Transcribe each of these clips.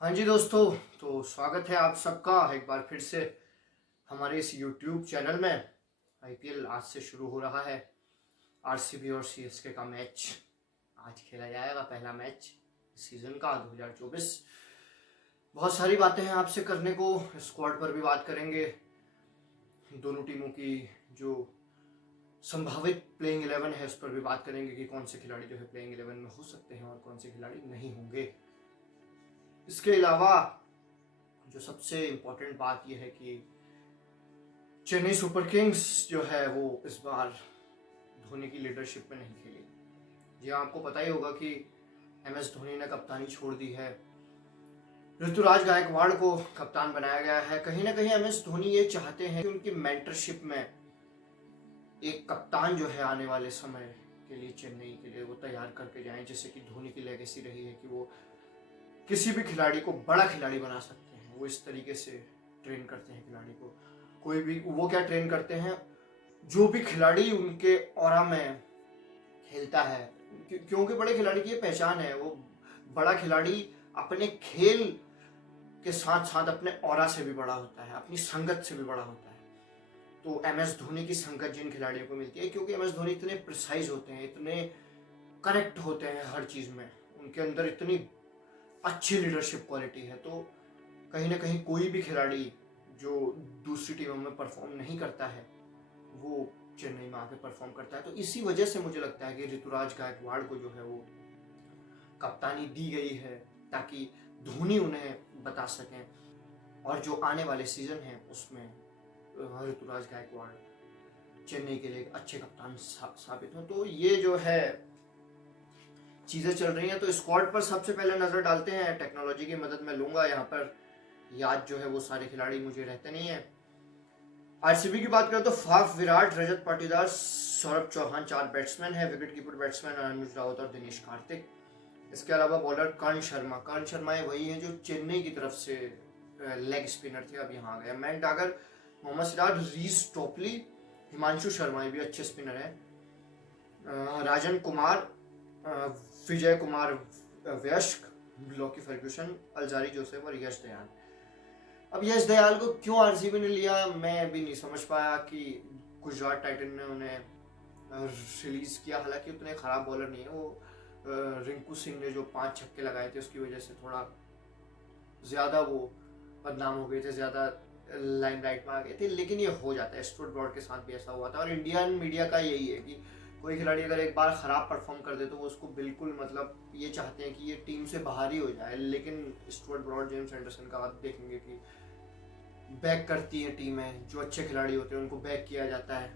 हाँ जी दोस्तों, तो स्वागत है आप सबका एक बार फिर से हमारे इस YouTube चैनल में। आईपीएल आज से शुरू हो रहा है। आरसीबी और सीएसके का मैच आज खेला जाएगा, पहला मैच इस सीज़न का 2024। बहुत सारी बातें हैं आपसे करने को, स्क्वाड पर भी बात करेंगे, दोनों टीमों की जो संभावित प्लेइंग 11 है उस पर भी बात करेंगे कि कौन से खिलाड़ी जो है प्लेइंग 11 में हो सकते हैं और कौन से खिलाड़ी नहीं होंगे। इसके अलावा जो सबसे इम्पोर्टेंट बात यह है कि चेन्नई सुपर किंग्स जो है वो इस बार धोनी की लीडरशिप में नहीं खेली। जी आपको पता ही होगा कि एमएस धोनी ने कप्तानी छोड़ दी है, ऋतुराज गायकवाड़ को कप्तान बनाया गया है। कहीं ना कहीं एमएस धोनी ये चाहते हैं कि उनकी मेंटरशिप में एक कप्तान जो है आने वाले समय के लिए चेन्नई के लिए वो तैयार करके जाएं, जैसे कि धोनी की लेगेसी रही है कि वो किसी भी खिलाड़ी को बड़ा खिलाड़ी बना सकते हैं। वो इस तरीके से ट्रेन करते हैं खिलाड़ी को। कोई भी वो क्या ट्रेन करते हैं, जो भी खिलाड़ी उनके ऑरा में खेलता है, क्योंकि बड़े खिलाड़ी की ये पहचान है, वो बड़ा खिलाड़ी अपने खेल के साथ साथ अपने ऑरा से भी बड़ा होता है, अपनी संगत से भी बड़ा होता है। तो एमएस धोनी की संगत जिन खिलाड़ियों को मिलती है, क्योंकि एमएस धोनी इतने प्रिसाइज होते हैं, इतने करेक्ट होते हैं हर चीज़ में, उनके अंदर इतनी अच्छी लीडरशिप क्वालिटी है, तो कहीं ना कहीं कोई भी खिलाड़ी जो दूसरी टीमों में परफॉर्म नहीं करता है वो चेन्नई में आके परफॉर्म करता है। तो इसी वजह से मुझे लगता है कि ऋतुराज गायकवाड़ को जो है वो कप्तानी दी गई है, ताकि धोनी उन्हें बता सकें और जो आने वाले सीजन है उसमें ऋतुराज गायकवाड़ चेन्नई के लिए एक अच्छे कप्तान साबित हो। तो ये जो है चीज़ें चल रही हैं। तो स्क्वाड पर सबसे पहले नज़र डालते हैं, टेक्नोलॉजी की मदद मैं लूँगा यहाँ पर। याद जो है वो सारे खिलाड़ी मुझे रहते नहीं है। आरसीबी की बात करें तो फाफ विराट, रजत पाटीदार, सौरभ चौहान 4 बैट्समैन है। विकेट कीपर बैट्समैन अनुज राउत और दिनेश कार्तिक। इसके अलावा बॉलर कर्ण शर्मा वही है जो चेन्नई की तरफ से लेग स्पिनर थे, अब यहाँ आ गए। मैट डागर, मोहम्मद सिराज, रीस टोपली, हिमांशु शर्मा ये भी अच्छे स्पिनर हैं। राजन कुमार, विजय कुमार वयस्क, लॉकी फर्ग्यूसन, अलजारी जोसेफ और यश दयाल। अब यश दयाल को क्यों आरसीबी ने लिया मैं भी नहीं समझ पाया कि गुजरात टाइटन ने उन्हें रिलीज किया। हालांकि उतने खराब बॉलर नहीं है वो। रिंकू सिंह ने जो 5 छक्के लगाए थे उसकी वजह से थोड़ा ज़्यादा वो बदनाम हो गए थे, ज़्यादा लाइमलाइट में आ गए थे, लेकिन ये हो जाता है। स्टुअर्ट ब्रॉड के साथ भी ऐसा हुआ था। और इंडियन मीडिया का यही है कि कोई खिलाड़ी अगर एक बार ख़राब परफॉर्म कर दे तो वो उसको बिल्कुल मतलब ये चाहते हैं कि ये टीम से बाहर ही हो जाए। लेकिन स्टुअर्ट ब्रॉड, जेम्स एंडरसन का आप देखेंगे कि बैक करती है टीमें, जो अच्छे खिलाड़ी होते हैं उनको बैक किया जाता है।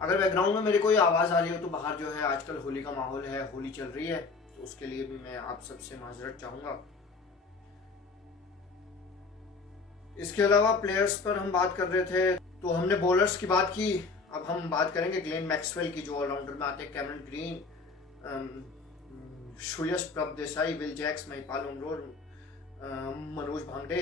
अगर बैकग्राउंड में मेरे कोई आवाज़ आ रही हो तो बाहर जो है आजकल होली का माहौल है, होली चल रही है, तो उसके लिए भी मैं आप सबसे माजरत चाहूँगा। इसके अलावा प्लेयर्स पर हम बात कर रहे थे तो हमने बॉलर्स की बात की। अब हम बात करेंगे ग्लेन मैक्सवेल की, जो ऑलराउंडर में आते हैं। कैमरन ग्रीन, श्रेयस प्रभ देसाई, विल जैक्स, महिपाल उमरोर, मनोज भांगड़े,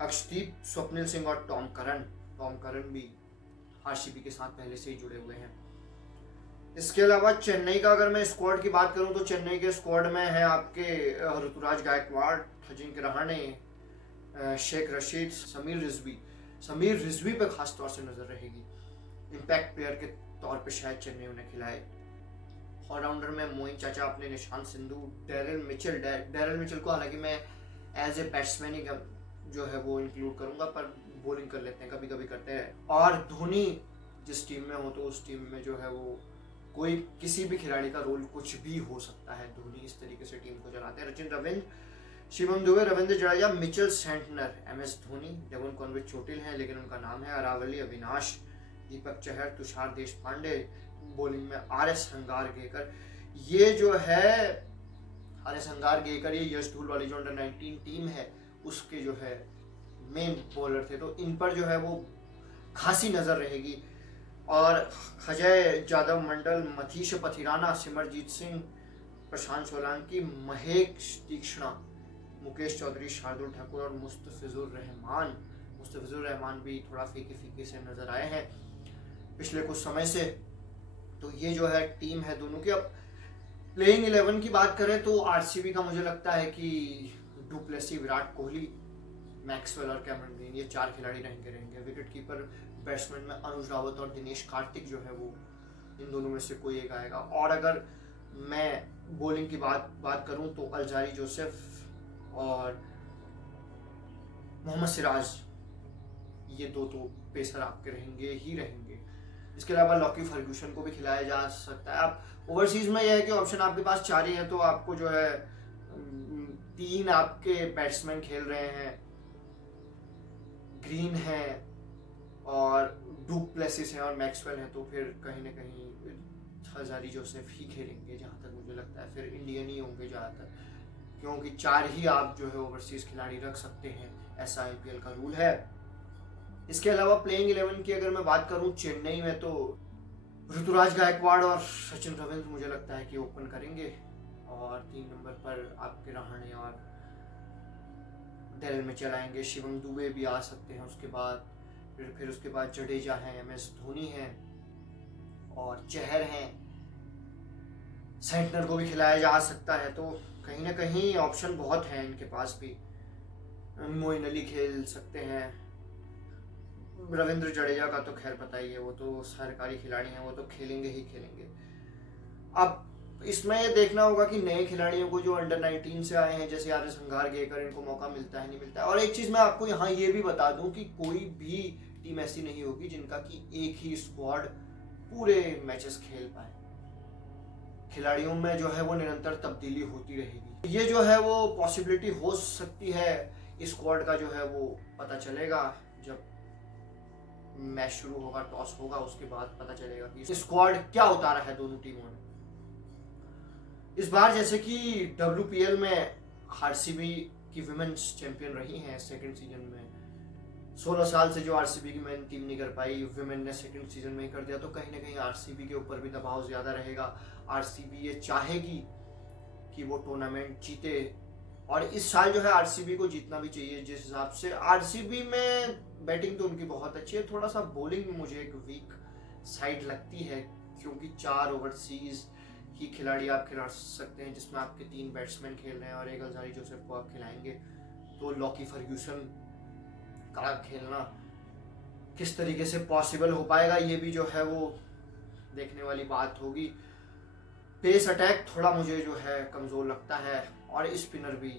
हर्षदीप, स्वप्निल सिंह और टॉम करन भी आरसीबी के साथ पहले से ही जुड़े हुए हैं। इसके अलावा चेन्नई का अगर मैं स्क्वाड की बात करूं तो चेन्नई के स्क्वाड में है आपके ऋतुराज गायकवाड़, अजिंक्य रहाणे, शेख रशीद, समीर रिजवी पे खास तौर से नजर रहेगी। इम्पैक्ट प्लेयर के तौर पे शायद चेन्नई उन्हें खिलाए। ऑलराउंडर में मोइन चाचा, अपने निशांत सिंधु, डेरिल मिचेल को हालांकि मैं एज ए बैट्समैन ही जो है वो इंक्लूड करूंगा, पर बॉलिंग कर लेते हैं, कभी कभी करते हैं। और धोनी जिस टीम में हो तो उस टीम में जो है वो कोई किसी भी खिलाड़ी का रोल कुछ भी हो सकता है। धोनी इस तरीके से टीम को चलाते हैं। Rachin Ravindra, Shivam Dubey, Ravindra Jadeja, Mitchell Santner, MS Dhoni, Devon Conway चोटिल हैं लेकिन उनका नाम है। अरावली, अविनाश, दीपक चहर, तुषार देशपांडे। बॉलिंग में आरएस हंगारगेकर, ये जो है आरएस हंगारगेकर ये यश धूल वाली जो अंडर 19 टीम है उसके जो है मेन बॉलर थे, तो इन पर जो है वो खासी नज़र रहेगी। और अजय जादव मंडल, मथीश पथिराना, सिमरजीत सिंह, प्रशांत सोलंकी, महेश तीक्ष्णा, मुकेश चौधरी, शार्दुल ठाकुर और मुस्तफिजुर रहमान भी थोड़ा फीके से नजर आए हैं पिछले कुछ समय से। तो ये जो है टीम है दोनों की। अब प्लेइंग 11 की बात करें तो आरसीबी का मुझे लगता है कि डुप्लेसी, विराट कोहली, मैक्सवेल और कैमरन ग्रीन, ये 4 खिलाड़ी रहेंगे। विकेट कीपर बैट्समैन में अनुज रावत और दिनेश कार्तिक जो है वो इन दोनों में से कोई एक आएगा। और अगर मैं बॉलिंग की बात करूं तो अल्जारी जोसेफ और मोहम्मद सिराज, ये दो तो पेसर आपके रहेंगे। इसके अलावा लॉकी फर्ग्यूसन को भी खिलाया जा सकता है। आप ओवरसीज में यह है कि ऑप्शन आपके पास 4 ही है, तो आपको जो है 3 आपके बैट्समैन खेल रहे हैं, ग्रीन है और डुप्लेसिस है और मैक्सवेल है, तो फिर कहीं ना कहीं हजारी जोसेफ ही खेलेंगे जहाँ तक मुझे लगता है। फिर इंडियन ही होंगे ज़्यादातर, क्योंकि 4 ही आप जो है ओवरसीज खिलाड़ी रख सकते हैं, ऐसा आईपीएल का रूल है। इसके अलावा प्लेइंग 11 की अगर मैं बात करूं चेन्नई में, तो ऋतुराज गायकवाड़ और सचिन रविंद्र मुझे लगता है कि ओपन करेंगे। और 3 नंबर पर आपके रहाणे और डेरेन मिचेल आएंगे। शिवम दुबे भी आ सकते हैं उसके बाद। फिर उसके बाद जडेजा हैं, एमएस धोनी हैं और चहर हैं। सेंटनर को भी खिलाया जा सकता है। तो कहीं ना कहीं ऑप्शन बहुत हैं इनके पास भी। मोइन अली खेल सकते हैं। रविंद्र जडेजा का तो खैर पता ही है, वो तो सरकारी खिलाड़ी हैं, वो तो खेलेंगे ही खेलेंगे। अब इसमें ये देखना होगा कि नए खिलाड़ियों को जो अंडर 19 से आए हैं, जैसे आर एस संघारगेकर, इनको मौका मिलता है नहीं मिलता है। और एक चीज़ मैं आपको यहाँ ये भी बता दूं कि कोई भी टीम ऐसी नहीं होगी जिनका कि एक ही स्क्वाड पूरे मैचेस खेल पाए। खिलाड़ियों में जो है वो निरंतर तब्दीली होती रहेगी। ये जो है वो पॉसिबिलिटी हो सकती है। स्क्वाड का जो है वो पता चलेगा जब मैच शुरू होगा, टॉस होगा, उसके बाद पता चलेगा कि स्क्वाड क्या उतारा है दोनों टीमों ने। इस बार जैसे कि WPL में आरसीबी की विमेन्स चैंपियन रही हैं सेकंड सीजन में। 16 साल से जो आरसीबी की मेन टीम नहीं कर पाई, विमेन ने सेकंड सीजन में ही कर दिया। तो कहीं ना कहीं आरसीबी के ऊपर भी दबाव ज़्यादा रहेगा। आरसीबी ये चाहेगी कि वो टूर्नामेंट जीते। और इस साल जो है आरसीबी को जीतना भी चाहिए। जिस हिसाब से आरसीबी में बैटिंग तो उनकी बहुत अच्छी है, थोड़ा सा बॉलिंग में मुझे एक वीक साइड लगती है, क्योंकि 4 ओवरसीज की खिलाड़ी आप खिला सकते हैं, जिसमें आपके 3 बैट्समैन खेल रहे हैं और एक अल्जारी जोसेफ को आप खिलाएंगे। तो लॉकी फर्ग्यूसन का खेलना किस तरीके से पॉसिबल हो पाएगा, ये भी जो है वो देखने वाली बात होगी। पेस अटैक थोड़ा मुझे जो है कमज़ोर लगता है और स्पिनर भी।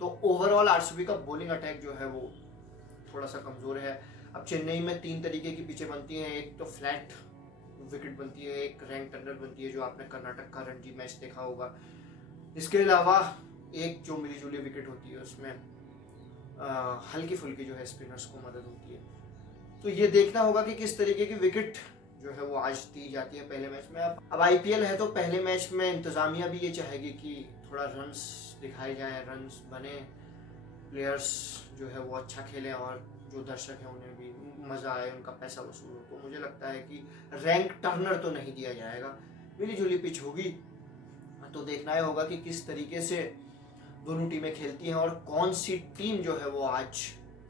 तो ओवरऑल आरसीबी का बॉलिंग अटैक जो है वो थोड़ा सा कमज़ोर है। अब चेन्नई में 3 तरीके की पिचें बनती हैं। एक तो फ्लैट विकेट बनती है, एक रैंक टर्नर बनती है, जो आपने कर्नाटक का रणजी मैच देखा होगा। इसके अलावा एक जो मिली जुली विकेट होती है, उसमें हल्की फुल्की जो है स्पिनर्स को मदद होती है। तो ये देखना होगा कि किस तरीके की विकेट जो है वो आज दी जाती है पहले मैच में। अब आईपीएल है तो पहले मैच में इंतजामिया भी ये चाहेगी कि थोड़ा रन्स दिखाए जाएं, रन्स बने, प्लेयर्स जो है वो अच्छा खेलें और जो दर्शक हैं उन्हें भी मज़ा आए, उनका पैसा वसूल हो। तो मुझे लगता है कि रैंक टर्नर तो नहीं दिया जाएगा, मिली जुली पिच होगी। तो देखना ही होगा कि किस तरीके से दोनों टीमें खेलती हैं और कौन सी टीम जो है वो आज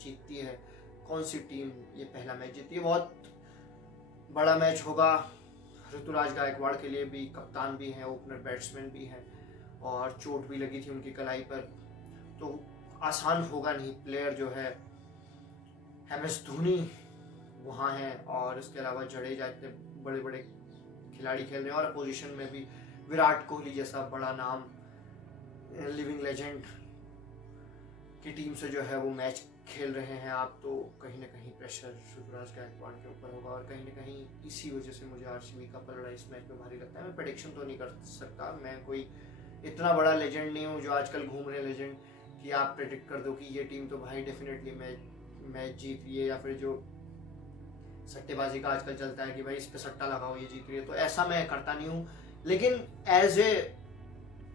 जीतती है, कौन सी टीम ये पहला मैच जीतती है। बहुत बड़ा मैच होगा ऋतुराज गायकवाड़ के लिए भी, कप्तान भी हैं, ओपनर बैट्समैन भी हैं और चोट भी लगी थी उनकी कलाई पर, तो आसान होगा नहीं। प्लेयर जो है एमएस धोनी वहाँ हैं और इसके अलावा जडेजा, इतने बड़े बड़े खिलाड़ी खेल रहे हैं। और अपोजिशन में भी विराट कोहली जैसा बड़ा नाम, लिविंग लेजेंड की टीम से जो है वो मैच खेल रहे हैं आप। तो कहीं ना कहीं प्रेशर ऋतुराज गायकवाड़ के ऊपर होगा और कहीं ना कहीं इसी वजह से मुझे आरसीबी का पलड़ा इस मैच में भारी लगता है। मैं प्रेडिक्शन तो नहीं कर सकता, मैं कोई इतना बड़ा लेजेंड नहीं हूँ जो आजकल घूम रहे लेजेंड कि आप प्रेडिक्ट कर दो कि ये टीम तो भाई डेफिनेटली मैच जीत रही है, या फिर जो सट्टेबाजी का आजकल चलता है कि भाई इस पे सट्टा लगाओ ये जीत रही है। तो ऐसा मैं करता नहीं हूँ। लेकिन एज ए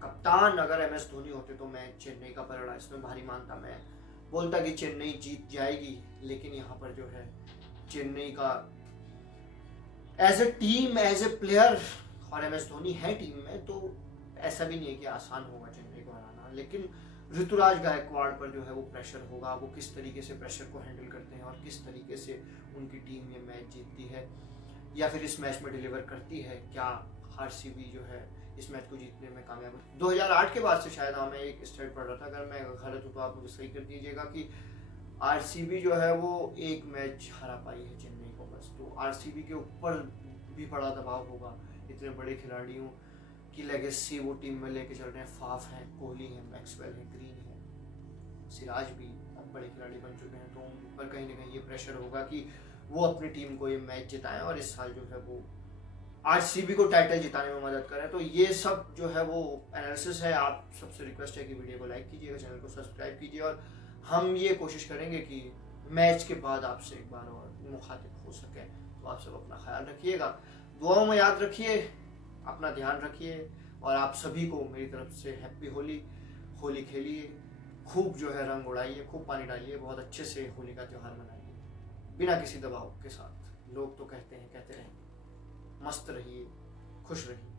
कप्तान अगर एमएस धोनी होते तो मैं चेन्नई का पलड़ा इसमें भारी मानता। मैं बोलता कि चेन्नई जीत जाएगी, लेकिन यहाँ पर जो है चेन्नई का as a team, as a player और एमएस धोनी है टीम में, तो ऐसा भी नहीं है कि आसान होगा चेन्नई को हराना। लेकिन ऋतुराज गायकवाड़ पर जो है वो प्रेशर होगा, वो किस तरीके से प्रेशर को हैंडल करते हैं और किस तरीके से उनकी टीम ये मैच जीतती है या फिर इस मैच में डिलीवर करती है। क्या आरसीबी जो है इस मैच को जीतने में कामयाब हुई। 2008 के बाद से शायद मैं एक स्टेट पढ़ रहा था, अगर मैं गलत हूँ तो आप मुझे सही कर दीजिएगा, कि आरसीबी जो है वो एक मैच हरा पाई है चेन्नई को बस। तो आरसीबी के ऊपर भी बड़ा दबाव होगा, इतने बड़े खिलाड़ियों की लेगेसी वो टीम में लेके चल रहे हैं। फाफ है, कोहली है, मैक्सवेल है, ग्रीन है, सिराज भी अब बड़े खिलाड़ी बन चुके हैं। तो उन पर कहीं ना कहीं ये प्रेशर होगा कि वो अपनी टीम को ये मैच जिताएं और इस साल जो है वो आरसीबी को टाइटल जिताने में मदद करें। तो ये सब जो है वो एनालिसिस है। आप सबसे रिक्वेस्ट है कि वीडियो को लाइक कीजिएगा, चैनल को सब्सक्राइब कीजिए, और हम ये कोशिश करेंगे कि मैच के बाद आपसे एक बार और मुखातिब हो सके। तो आप सब अपना ख्याल रखिएगा, दुआओं में याद रखिए, अपना ध्यान रखिए, और आप सभी को मेरी तरफ से हैप्पी होली। होली खेलिए, खूब जो है रंग उड़ाइए, खूब पानी डालिए, बहुत अच्छे से होली का त्यौहार मनाइए बिना किसी दबाव के साथ। लोग तो कहते हैं, कहते रहें। मस्त रहिए, खुश रहिए।